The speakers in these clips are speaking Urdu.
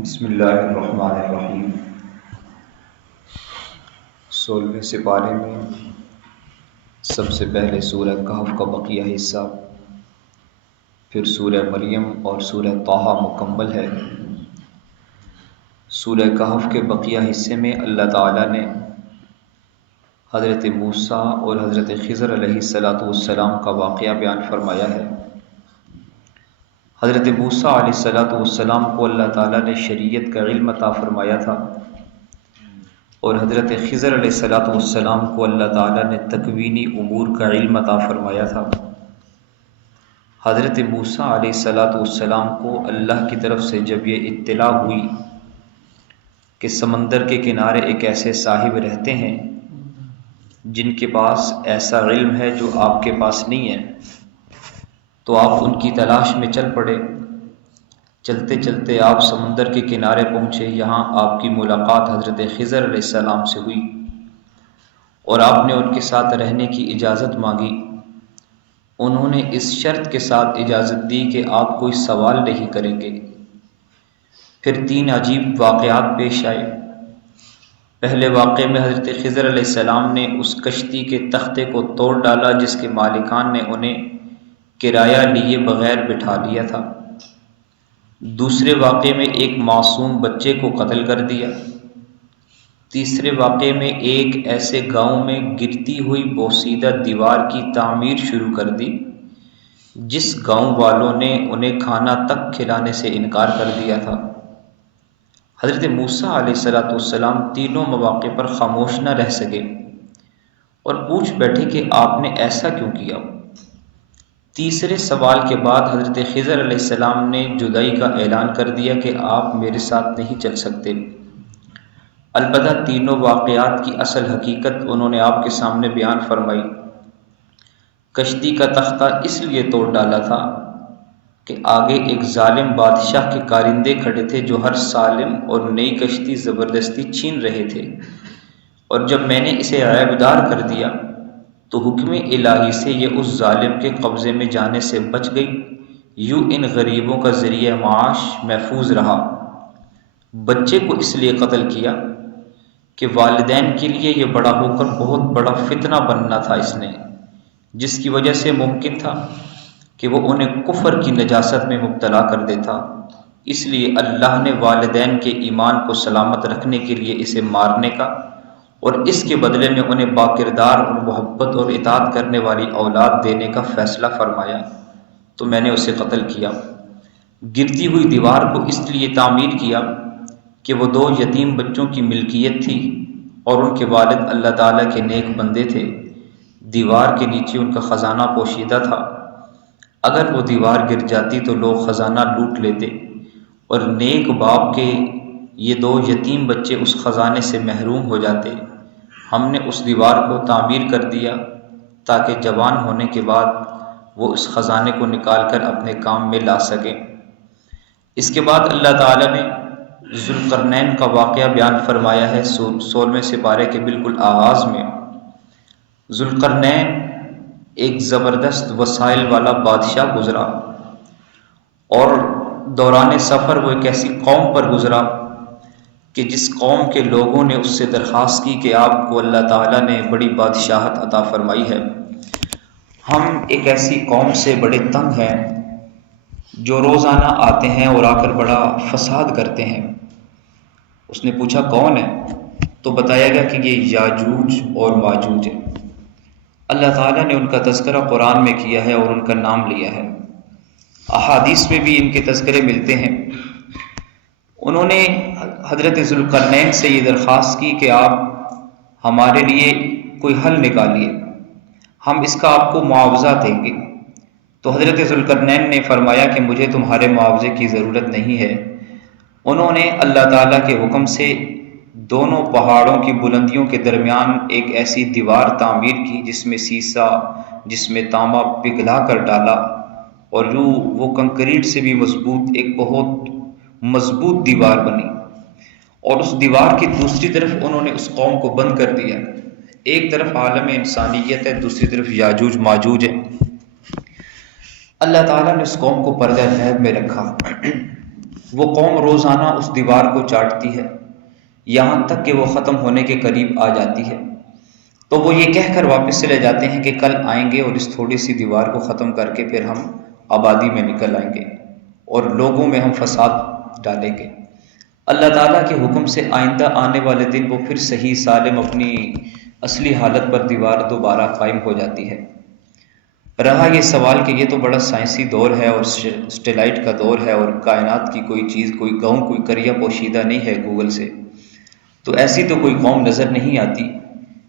بسم اللہ الرحمن الرحیم۔ 16ویں سپارے میں سب سے پہلے سورہ کہف کا بقیہ حصہ، پھر سورہ مریم اور سورہ طٰہٰ مکمل ہے۔ سورہ کہف کے بقیہ حصے میں اللہ تعالیٰ نے حضرت موسیٰ اور حضرت خضر علیہ السلام کا واقعہ بیان فرمایا ہے۔ حضرت موسیٰ علیہ السلام کو اللہ تعالیٰ نے شریعت کا علم عطا فرمایا تھا، اور حضرت خضر علیہ السلام کو اللہ تعالیٰ نے تکوینی امور کا علم عطا فرمایا تھا۔ حضرت موسیٰ علیہ السلام کو اللہ کی طرف سے جب یہ اطلاع ہوئی کہ سمندر کے کنارے ایک ایسے صاحب رہتے ہیں جن کے پاس ایسا علم ہے جو آپ کے پاس نہیں ہے، تو آپ ان کی تلاش میں چل پڑے۔ چلتے چلتے آپ سمندر کے کنارے پہنچے، یہاں آپ کی ملاقات حضرت خضر علیہ السلام سے ہوئی، اور آپ نے ان کے ساتھ رہنے کی اجازت مانگی۔ انہوں نے اس شرط کے ساتھ اجازت دی کہ آپ کوئی سوال نہیں کریں گے۔ پھر 3 عجیب واقعات پیش آئے۔ پہلے واقعے میں حضرت خضر علیہ السلام نے اس کشتی کے تختے کو توڑ ڈالا جس کے مالکان نے انہیں کرایہ لیے بغیر بٹھا لیا تھا۔ دوسرے واقعے میں ایک معصوم بچے کو قتل کر دیا۔ تیسرے واقعے میں ایک ایسے گاؤں میں گرتی ہوئی بوسیدہ دیوار کی تعمیر شروع کر دی جس گاؤں والوں نے انہیں کھانا تک کھلانے سے انکار کر دیا تھا۔ حضرت موسیٰ علیہ السلام تینوں مواقع پر خاموش نہ رہ سکے اور پوچھ بیٹھے کہ آپ نے ایسا کیوں کیا۔ تیسرے سوال کے بعد حضرت خضر علیہ السلام نے جدائی کا اعلان کر دیا کہ آپ میرے ساتھ نہیں چل سکتے۔ البتہ تینوں واقعات کی اصل حقیقت انہوں نے آپ کے سامنے بیان فرمائی۔ کشتی کا تختہ اس لیے توڑ ڈالا تھا کہ آگے ایک ظالم بادشاہ کے کارندے کھڑے تھے جو ہر سالم اور نئی کشتی زبردستی چھین رہے تھے، اور جب میں نے اسے عیبدار کر دیا تو حکم الہی سے یہ اس ظالم کے قبضے میں جانے سے بچ گئی۔ یوں ان غریبوں کا ذریعہ معاش محفوظ رہا۔ بچے کو اس لیے قتل کیا کہ والدین کے لیے یہ بڑا ہو کر بہت بڑا فتنہ بننا تھا اس نے، جس کی وجہ سے ممکن تھا کہ وہ انہیں کفر کی نجاست میں مبتلا کر دیتا۔ اس لیے اللہ نے والدین کے ایمان کو سلامت رکھنے کے لیے اسے مارنے کا اور اس کے بدلے میں انہیں باکردار اور محبت اور اطاعت کرنے والی اولاد دینے کا فیصلہ فرمایا، تو میں نے اسے قتل کیا۔ گرتی ہوئی دیوار کو اس لیے تعمیر کیا کہ وہ 2 یتیم بچوں کی ملکیت تھی اور ان کے والد اللہ تعالیٰ کے نیک بندے تھے۔ دیوار کے نیچے ان کا خزانہ پوشیدہ تھا۔ اگر وہ دیوار گر جاتی تو لوگ خزانہ لوٹ لیتے اور نیک باپ کے یہ 2 یتیم بچے اس خزانے سے محروم ہو جاتے۔ ہم نے اس دیوار کو تعمیر کر دیا تاکہ جوان ہونے کے بعد وہ اس خزانے کو نکال کر اپنے کام میں لا سکیں۔ اس کے بعد اللہ تعالیٰ نے ذوالقرنین کا واقعہ بیان فرمایا ہے 16ویں سپارے کے بالکل آغاز میں۔ ذوالقرنین ایک زبردست وسائل والا بادشاہ گزرا، اور دوران سفر وہ ایک ایسی قوم پر گزرا کہ جس قوم کے لوگوں نے اس سے درخواست کی کہ آپ کو اللہ تعالیٰ نے بڑی بادشاہت عطا فرمائی ہے، ہم ایک ایسی قوم سے بڑے تنگ ہیں جو روزانہ آتے ہیں اور آ کر بڑا فساد کرتے ہیں۔ اس نے پوچھا کون ہے، تو بتایا گیا کہ یہ یاجوج اور ماجوج ہے۔ اللہ تعالیٰ نے ان کا تذکرہ قرآن میں کیا ہے اور ان کا نام لیا ہے، احادیث میں بھی ان کے تذکرے ملتے ہیں۔ انہوں نے حضرت ذوالقرنین سے یہ درخواست کی کہ آپ ہمارے لیے کوئی حل نکالیے، ہم اس کا آپ کو معاوضہ دیں گے۔ تو حضرت ذوالقرنین نے فرمایا کہ مجھے تمہارے معاوضے کی ضرورت نہیں ہے۔ انہوں نے اللہ تعالیٰ کے حکم سے دونوں پہاڑوں کی بلندیوں کے درمیان ایک ایسی دیوار تعمیر کی جس میں سیسا، جس میں تانبا پگھلا کر ڈالا، اور یوں وہ کنکریٹ سے بھی مضبوط ایک بہت مضبوط دیوار بنی، اور اس دیوار کی دوسری طرف انہوں نے اس قوم کو بند کر دیا۔ ایک طرف عالم انسانیت ہے، دوسری طرف یاجوج ماجوج ہے۔ اللہ تعالیٰ نے اس قوم کو پردہ غیب میں رکھا۔ وہ قوم روزانہ اس دیوار کو چاٹتی ہے یہاں تک کہ وہ ختم ہونے کے قریب آ جاتی ہے، تو وہ یہ کہہ کر واپس چلے جاتے ہیں کہ کل آئیں گے اور اس تھوڑی سی دیوار کو ختم کر کے پھر ہم آبادی میں نکل آئیں گے اور لوگوں میں ہم فساد ڈالیں گے۔ اللہ تعالیٰ کے حکم سے آئندہ آنے والے دن وہ پھر صحیح سالم اپنی اصلی حالت پر دیوار دوبارہ قائم ہو جاتی ہے۔ رہا یہ سوال کہ یہ تو بڑا سائنسی دور ہے اور سیٹلائٹ کا دور ہے اور کائنات کی کوئی چیز، کوئی گاؤں، کوئی قریہ پوشیدہ نہیں ہے گوگل سے، تو ایسی تو کوئی قوم نظر نہیں آتی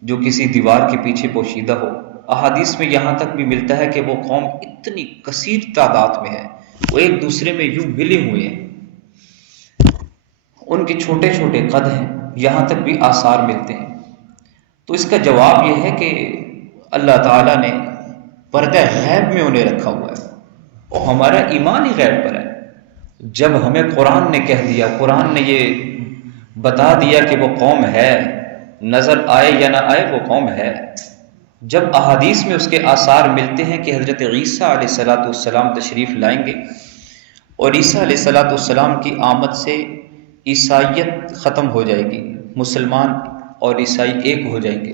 جو کسی دیوار کے پیچھے پوشیدہ ہو۔ احادیث میں یہاں تک بھی ملتا ہے کہ وہ قوم اتنی کثیر تعداد میں ہے، وہ ایک دوسرے میں یوں ملے ہوئے ہیں، ان کے چھوٹے چھوٹے قد ہیں، یہاں تک بھی آثار ملتے ہیں۔ تو اس کا جواب یہ ہے کہ اللہ تعالیٰ نے پردہ غیب میں انہیں رکھا ہوا ہے اور ہمارا ایمان ہی غیب پر ہے۔ جب ہمیں قرآن نے کہہ دیا، قرآن نے یہ بتا دیا کہ وہ قوم ہے، نظر آئے یا نہ آئے وہ قوم ہے۔ جب احادیث میں اس کے آثار ملتے ہیں کہ حضرت عیسیٰ علیہ السلام تشریف لائیں گے اور عیسیٰ علیہ السلام کی آمد سے عیسائیت ختم ہو جائے گی، مسلمان اور عیسائی ایک ہو جائیں گے،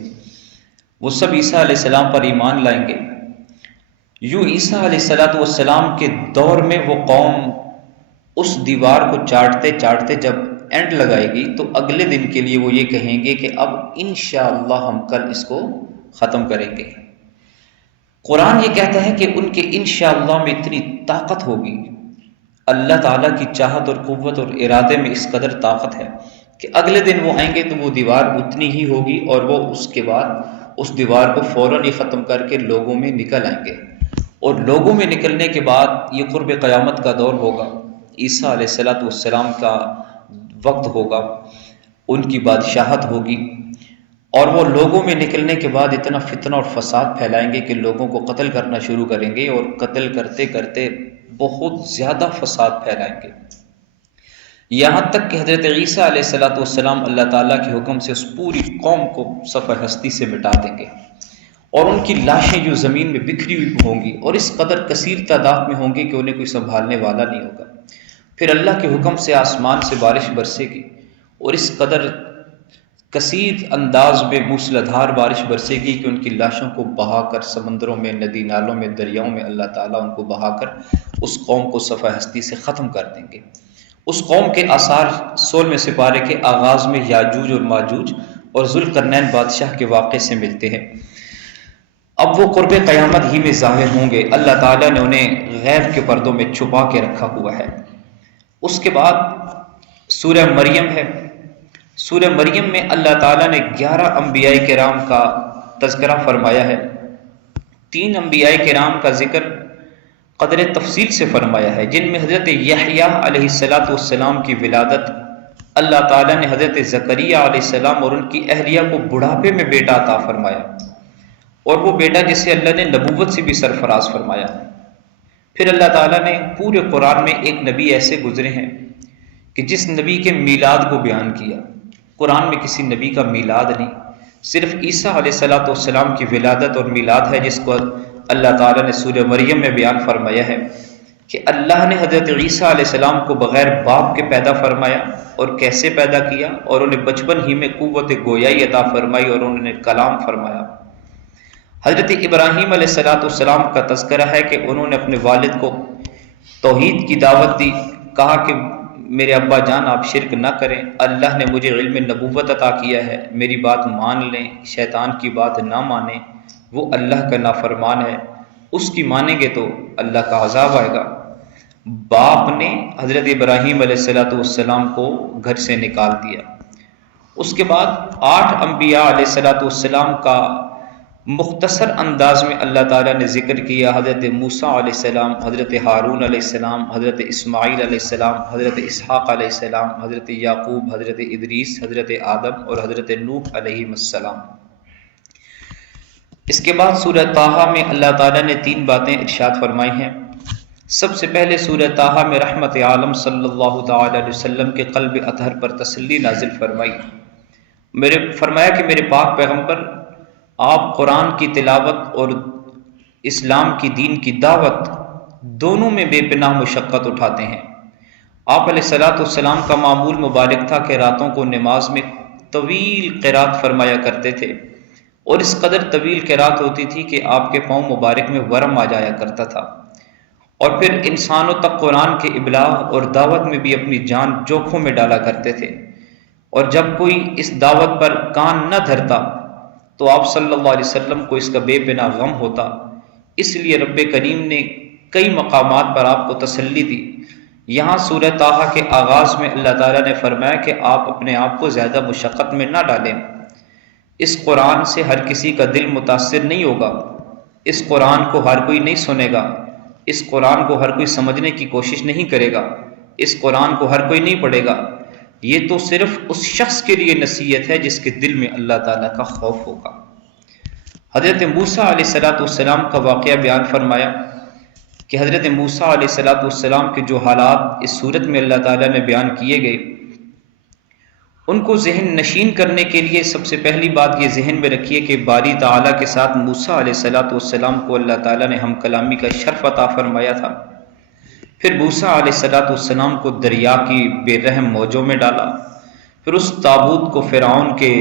وہ سب عیسیٰ علیہ السلام پر ایمان لائیں گے۔ یوں عیسیٰ علیہ السلام کے دور میں وہ قوم اس دیوار کو چاٹتے چاٹتے جب اینڈ لگائے گی تو اگلے دن کے لیے وہ یہ کہیں گے کہ اب انشاءاللہ ہم کل اس کو ختم کریں گے۔ قرآن یہ کہتا ہے کہ ان کے انشاءاللہ میں اتنی طاقت ہوگی، اللہ تعالیٰ کی چاہت اور قوت اور ارادے میں اس قدر طاقت ہے کہ اگلے دن وہ آئیں گے تو وہ دیوار اتنی ہی ہوگی اور وہ اس کے بعد اس دیوار کو فوراً ہی ختم کر کے لوگوں میں نکل آئیں گے، اور لوگوں میں نکلنے کے بعد یہ قرب قیامت کا دور ہوگا، عیسیٰ علیہ السلام کا وقت ہوگا، ان کی بادشاہت ہوگی، اور وہ لوگوں میں نکلنے کے بعد اتنا فتنہ اور فساد پھیلائیں گے کہ لوگوں کو قتل کرنا شروع کریں گے، اور قتل کرتے کرتے بہت زیادہ فساد پھیلائیں گے، یہاں تک کہ حضرت عیسیٰ علیہ السلام اللہ تعالیٰ کے حکم سے اس پوری قوم کو صفحہ ہستی سے مٹا دیں گے، اور ان کی لاشیں جو زمین میں بکھری ہوئی ہوں گی اور اس قدر کثیر تعداد میں ہوں گی کہ انہیں کوئی سنبھالنے والا نہیں ہوگا۔ پھر اللہ کے حکم سے آسمان سے بارش برسے گی اور اس قدر کثیر انداز میں موسلادھار بارش برسے گی کہ ان کی لاشوں کو بہا کر سمندروں میں، ندی نالوں میں، دریاؤں میں اللہ تعالیٰ ان کو بہا کر اس قوم کو صفحہ ہستی سے ختم کر دیں گے۔ اس قوم کے آثار 16ویں سپارے کے آغاز میں یاجوج اور ماجوج اور ذوالقرنین بادشاہ کے واقعے سے ملتے ہیں۔ اب وہ قرب قیامت ہی میں ظاہر ہوں گے، اللہ تعالیٰ نے انہیں غیب کے پردوں میں چھپا کے رکھا ہوا ہے۔ اس کے بعد سورہ مریم ہے۔ سورہ مریم میں اللہ تعالیٰ نے 11 انبیاء کرام کا تذکرہ فرمایا ہے۔ 3 انبیاء کرام کا ذکر قدر تفصیل سے فرمایا ہے، جن میں حضرت یحییٰ علیہ السلام کی ولادت، اللہ تعالیٰ نے حضرت زکریا علیہ السلام اور ان کی اہلیہ کو بڑھاپے میں بیٹا عطا فرمایا، اور وہ بیٹا جسے اللہ نے نبوت سے بھی سرفراز فرمایا۔ پھر اللہ تعالیٰ نے پورے قرآن میں ایک نبی ایسے گزرے ہیں کہ جس نبی کے میلاد کو بیان کیا۔ قرآن میں کسی نبی کا میلاد نہیں، صرف عیسیٰ علیہ السلام کی ولادت اور میلاد ہے، جس کو اللہ تعالیٰ نے سورہ مریم میں بیان فرمایا ہے کہ اللہ نے حضرت عیسیٰ علیہ السلام کو بغیر باپ کے پیدا فرمایا، اور کیسے پیدا کیا، اور انہیں بچپن ہی میں قوت گویائی عطا فرمائی اور انہوں نے کلام فرمایا۔ حضرت ابراہیم علیہ السلام کا تذکرہ ہے کہ انہوں نے اپنے والد کو توحید کی دعوت دی، کہا کہ میرے ابا جان آپ شرک نہ کریں، اللہ نے مجھے علم نبوت عطا کیا ہے، میری بات مان لیں، شیطان کی بات نہ مانیں، وہ اللہ کا نافرمان ہے، اس کی مانیں گے تو اللہ کا عذاب آئے گا۔ باپ نے حضرت ابراہیم علیہ السلام کو گھر سے نکال دیا۔ اس کے بعد 8 انبیاء علیہ السلام کا مختصر انداز میں اللہ تعالیٰ نے ذکر کیا۔ حضرت موسیٰ علیہ السلام، حضرت ہارون علیہ السلام، حضرت اسماعیل علیہ السلام، حضرت اسحاق علیہ السلام، حضرت یعقوب، حضرت ادریس، حضرت آدم اور حضرت نوح علیہ السلام۔ اس کے بعد سورہ طٰہٰ میں اللہ تعالیٰ نے 3 باتیں ارشاد فرمائی ہیں۔ سب سے پہلے سورہ طٰہٰ میں رحمت عالم صلی اللہ تعالیٰ علیہ وسلم کے قلب اطہر پر تسلی نازل فرمائی، فرمایا کہ میرے پاک پیغمبر، آپ قرآن کی تلاوت اور اسلام کی دین کی دعوت دونوں میں بے پناہ مشقت اٹھاتے ہیں۔ آپ علیہ الصلوۃ والسلام کا معمول مبارک تھا کہ راتوں کو نماز میں طویل قرات فرمایا کرتے تھے، اور اس قدر طویل قرات ہوتی تھی کہ آپ کے پاؤں مبارک میں ورم آ جایا کرتا تھا، اور پھر انسانوں تک قرآن کے ابلاغ اور دعوت میں بھی اپنی جان جوکھوں میں ڈالا کرتے تھے، اور جب کوئی اس دعوت پر کان نہ دھرتا تو آپ صلی اللہ علیہ وسلم کو اس کا بے پناہ غم ہوتا۔ اس لیے رب کریم نے کئی مقامات پر آپ کو تسلی دی۔ یہاں سورہ طٰہٰ کے آغاز میں اللہ تعالیٰ نے فرمایا کہ آپ اپنے آپ کو زیادہ مشقت میں نہ ڈالیں، اس قرآن سے ہر کسی کا دل متاثر نہیں ہوگا، اس قرآن کو ہر کوئی نہیں سنے گا، اس قرآن کو ہر کوئی سمجھنے کی کوشش نہیں کرے گا، اس قرآن کو ہر کوئی نہیں پڑھے گا۔ یہ تو صرف اس شخص کے لیے نصیحت ہے جس کے دل میں اللہ تعالیٰ کا خوف ہوگا۔ حضرت موسیٰ علیہ السلام کا واقعہ بیان فرمایا کہ حضرت موسیٰ علیہ السلام کے جو حالات اس صورت میں اللہ تعالیٰ نے بیان کیے گئے، ان کو ذہن نشین کرنے کے لیے سب سے پہلی بات یہ ذہن میں رکھیے کہ باری تعالیٰ کے ساتھ موسیٰ علیہ السلام کو اللہ تعالیٰ نے ہم کلامی کا شرف عطا فرمایا تھا۔ پھر موسیٰ علیہ السلام کو دریا کی بے رحم موجوں میں ڈالا، پھر اس تابوت کو فرعون کے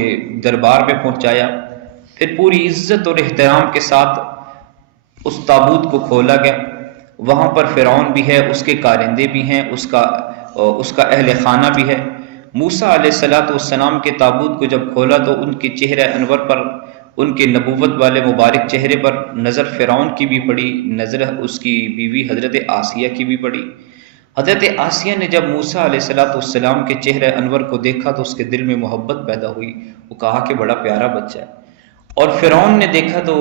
دربار میں پہنچایا، پھر پوری عزت اور احترام کے ساتھ اس تابوت کو کھولا گیا۔ وہاں پر فرعون بھی ہے، اس کے کارندے بھی ہیں، اس کا اہل خانہ بھی ہے۔ موسیٰ علیہ السلام کے تابوت کو جب کھولا تو ان کے چہرہ انور پر، ان کے نبوت والے مبارک چہرے پر نظر فرعون کی بھی پڑی، نظر اس کی بیوی حضرت آسیہ کی بھی پڑی۔ حضرت آسیہ نے جب موسیٰ علیہ السلام کے چہرہ انور کو دیکھا تو اس کے دل میں محبت پیدا ہوئی، وہ کہا کہ بڑا پیارا بچہ ہے۔ اور فرعون نے دیکھا تو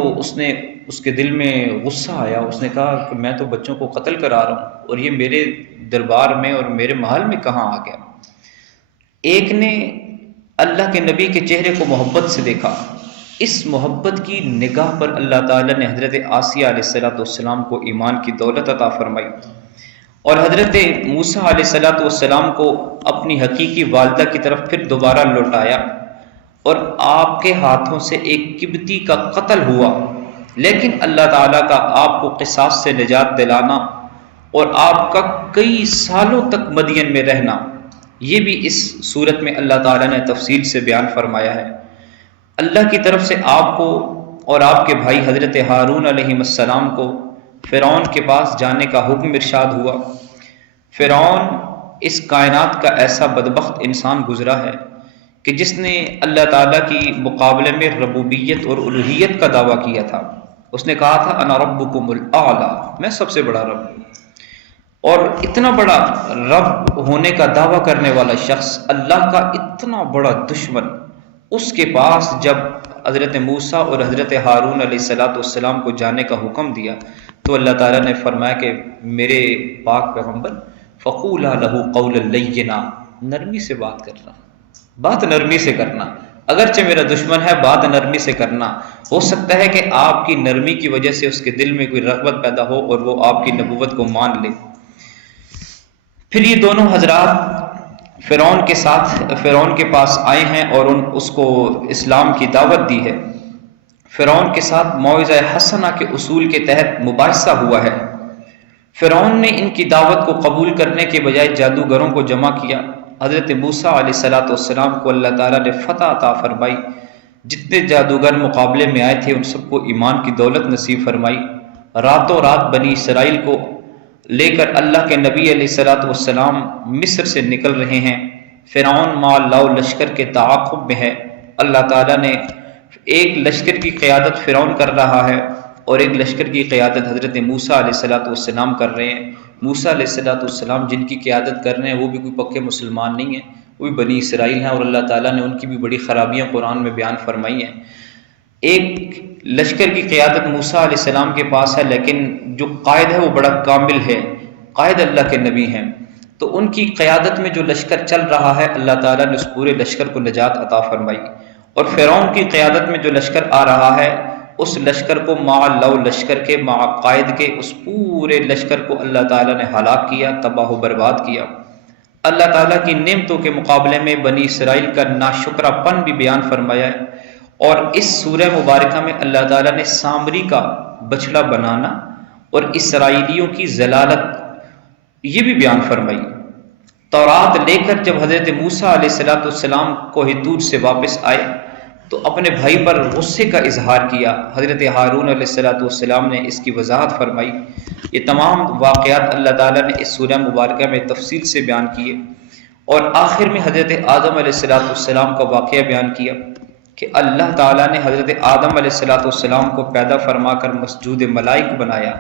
اس کے دل میں غصہ آیا، اس نے کہا کہ میں تو بچوں کو قتل کرا رہا ہوں اور یہ میرے دربار میں اور میرے محل میں کہاں آ گیا۔ ایک نے اللہ کے نبی کے چہرے کو محبت سے دیکھا، اس محبت کی نگاہ پر اللہ تعالیٰ نے حضرت آسیہ علیہ السلام کو ایمان کی دولت عطا فرمائی، اور حضرت موسیٰ علیہ السلام کو اپنی حقیقی والدہ کی طرف پھر دوبارہ لوٹایا، اور آپ کے ہاتھوں سے ایک قبطی کا قتل ہوا، لیکن اللہ تعالیٰ کا آپ کو قصاص سے نجات دلانا اور آپ کا کئی سالوں تک مدین میں رہنا، یہ بھی اس صورت میں اللہ تعالیٰ نے تفصیل سے بیان فرمایا ہے۔ اللہ کی طرف سے آپ کو اور آپ کے بھائی حضرت ہارون علیہ السلام کو فرعون کے پاس جانے کا حکم ارشاد ہوا۔ فرعون اس کائنات کا ایسا بدبخت انسان گزرا ہے کہ جس نے اللہ تعالیٰ کی مقابلے میں ربوبیت اور الوہیت کا دعویٰ کیا تھا۔ اس نے کہا تھا انا ربکم الاعلی، میں سب سے بڑا رب ہوں۔ اور اتنا بڑا رب ہونے کا دعویٰ کرنے والا شخص، اللہ کا اتنا بڑا دشمن، اس کے پاس جب حضرت موسیٰ اور حضرت ہارون علیہ السلام کو جانے کا حکم دیا تو اللہ تعالیٰ نے فرمایا کہ میرے پاک پیغمبر فقولا لہ قولا لینا، نرمی سے بات کرنا، بات نرمی سے کرنا، اگرچہ میرا دشمن ہے بات نرمی سے کرنا، ہو سکتا ہے کہ آپ کی نرمی کی وجہ سے اس کے دل میں کوئی رغبت پیدا ہو اور وہ آپ کی نبوت کو مان لے۔ پھر یہ دونوں حضرات فرعون کے پاس آئے ہیں اور اس کو اسلام کی دعوت دی ہے۔ فرعون کے ساتھ موعظہ حسنہ کے اصول کے تحت مباحثہ ہوا ہے۔ فرعون نے ان کی دعوت کو قبول کرنے کے بجائے جادوگروں کو جمع کیا۔ حضرت موسیٰ علیہ السلام کو اللہ تعالیٰ نے فتح عطا فرمائی، جتنے جادوگر مقابلے میں آئے تھے ان سب کو ایمان کی دولت نصیب فرمائی۔ راتوں رات بنی اسرائیل کو لے کر اللہ کے نبی علیہ السلام مصر سے نکل رہے ہیں۔ فرعون مع لاؤ لشکر کے تعاقب میں ہے۔ اللہ تعالیٰ نے ایک لشکر کی قیادت فرعون کر رہا ہے اور ایک لشکر کی قیادت حضرت موسیٰ علیہ السلام کر رہے ہیں۔ موسیٰ علیہ السلام جن کی قیادت کر رہے ہیں وہ بھی کوئی پکے مسلمان نہیں ہیں، وہ بھی بنی اسرائیل ہیں، اور اللہ تعالیٰ نے ان کی بھی بڑی خرابیاں قرآن میں بیان فرمائی ہیں۔ ایک لشکر کی قیادت موسیٰ علیہ السلام کے پاس ہے، لیکن جو قائد ہے وہ بڑا کامل ہے، قائد اللہ کے نبی ہیں، تو ان کی قیادت میں جو لشکر چل رہا ہے اللہ تعالیٰ نے اس پورے لشکر کو نجات عطا فرمائی، اور فرعون کی قیادت میں جو لشکر آ رہا ہے اس لشکر کو مع لو لشکر کے مع قائد کے اس پورے لشکر کو اللہ تعالیٰ نے ہلاک کیا، تباہ و برباد کیا۔ اللہ تعالیٰ کی نعمتوں کے مقابلے میں بنی اسرائیل کا ناشکرہ پن بھی بیان فرمایا ہے، اور اس سورہ مبارکہ میں اللہ تعالیٰ نے سامری کا بچڑا بنانا اور اسرائیلیوں کی ضلالت یہ بھی بیان فرمائی۔ تورات لے کر جب حضرت موسیٰ علیہ السلام کوہ طور سے واپس آئے تو اپنے بھائی پر غصے کا اظہار کیا۔ حضرت ہارون علیہ السلام نے اس کی وضاحت فرمائی۔ یہ تمام واقعات اللہ تعالیٰ نے اس سورہ مبارکہ میں تفصیل سے بیان کیے، اور آخر میں حضرت آدم علیہ السلام کا واقعہ بیان کیا کہ اللہ تعالیٰ نے حضرت آدم علیہ السلام کو پیدا فرما کر مسجود ملائک بنایا،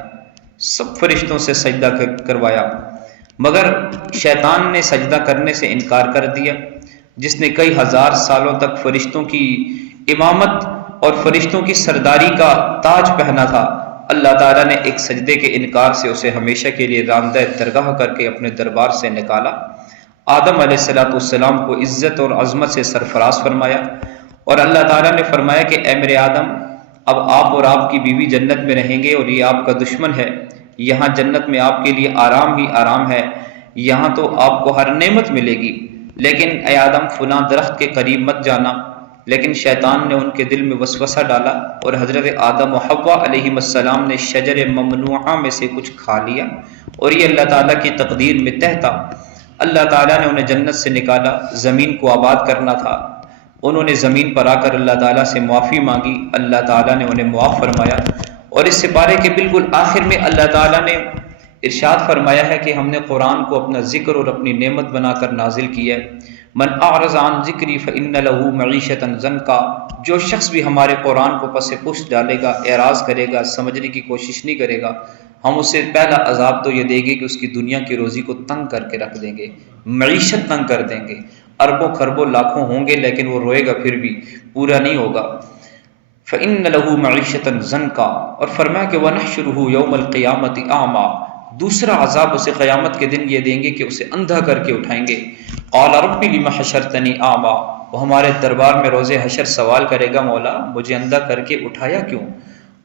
سب فرشتوں سے سجدہ کروایا، مگر شیطان نے سجدہ کرنے سے انکار کر دیا، جس نے کئی ہزار سالوں تک فرشتوں کی امامت اور فرشتوں کی سرداری کا تاج پہنا تھا۔ اللہ تعالیٰ نے ایک سجدے کے انکار سے اسے ہمیشہ کے لیے راندہ درگاہ کر کے اپنے دربار سے نکالا۔ آدم علیہ السلام کو عزت اور عظمت سے سرفراز فرمایا، اور اللہ تعالیٰ نے فرمایا کہ اے میرے آدم، اب آپ اور آپ کی بیوی جنت میں رہیں گے، اور یہ آپ کا دشمن ہے۔ یہاں جنت میں آپ کے لیے آرام ہی آرام ہے، یہاں تو آپ کو ہر نعمت ملے گی، لیکن اے آدم فلاں درخت کے قریب مت جانا۔ لیکن شیطان نے ان کے دل میں وسوسہ ڈالا، اور حضرت آدم و حوا علیہ السلام نے شجر ممنوعہ میں سے کچھ کھا لیا، اور یہ اللہ تعالیٰ کی تقدیر میں طے تھا۔ اللہ تعالیٰ نے انہیں جنت سے نکالا، زمین کو آباد کرنا تھا۔ انہوں نے زمین پر آ کر اللہ تعالیٰ سے معافی مانگی، اللہ تعالیٰ نے انہیں معاف فرمایا، اور اس سپارے کے بالکل آخر میں اللہ تعالیٰ نے ارشاد فرمایا ہے کہ ہم نے قرآن کو اپنا ذکر اور اپنی نعمت بنا کر نازل کیا ہے۔ من اعرض عن ذکری فإن له معیشۃ ضنکا، جو شخص بھی ہمارے قرآن کو پس پشت ڈالے گا، اعراض کرے گا، سمجھنے کی کوشش نہیں کرے گا، ہم اسے پہلا عذاب تو یہ دے گے کہ اس کی دنیا کی روزی کو تنگ کر کے رکھ دیں گے، معیشت تنگ کر دیں گے، اربوں خربوں لاکھوں ہوں گے لیکن وہ روئے گا پھر بھی پورا نہیں ہوگا۔ فإن له معیشۃ ضنکا، اور فرمایا کہ ونحشرہ یوم القیامۃ اعمی، دوسرا عذاب اسے قیامت کے دن یہ دیں گے کہ اسے اندھا کر کے اٹھائیں گے۔ قال رب لم حشرتنی اعمی، وہ ہمارے دربار میں روز حشر سوال کرے گا، مولا مجھے اندھا کر کے اٹھایا کیوں؟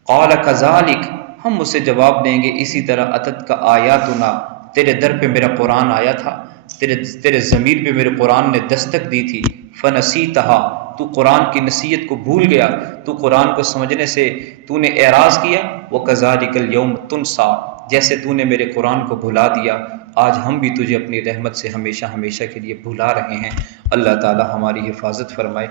قال کذالک، ہم اسے جواب دیں گے اسی طرح اتت کا آیاتنا، تیرے در پہ میرا قرآن آیا تھا، تیرے ضمیر پہ میرے قرآن نے دستک دی تھی، فنسیتہا، تو قرآن کی نصیحت کو بھول گیا، تو قرآن کو سمجھنے سے تو نے اعراض کیا۔ وکذالک الیوم تنسا، جیسے تو نے میرے قرآن کو بھلا دیا، آج ہم بھی تجھے اپنی رحمت سے ہمیشہ ہمیشہ کے لیے بھلا رہے ہیں۔ اللہ تعالی ہماری حفاظت فرمائے۔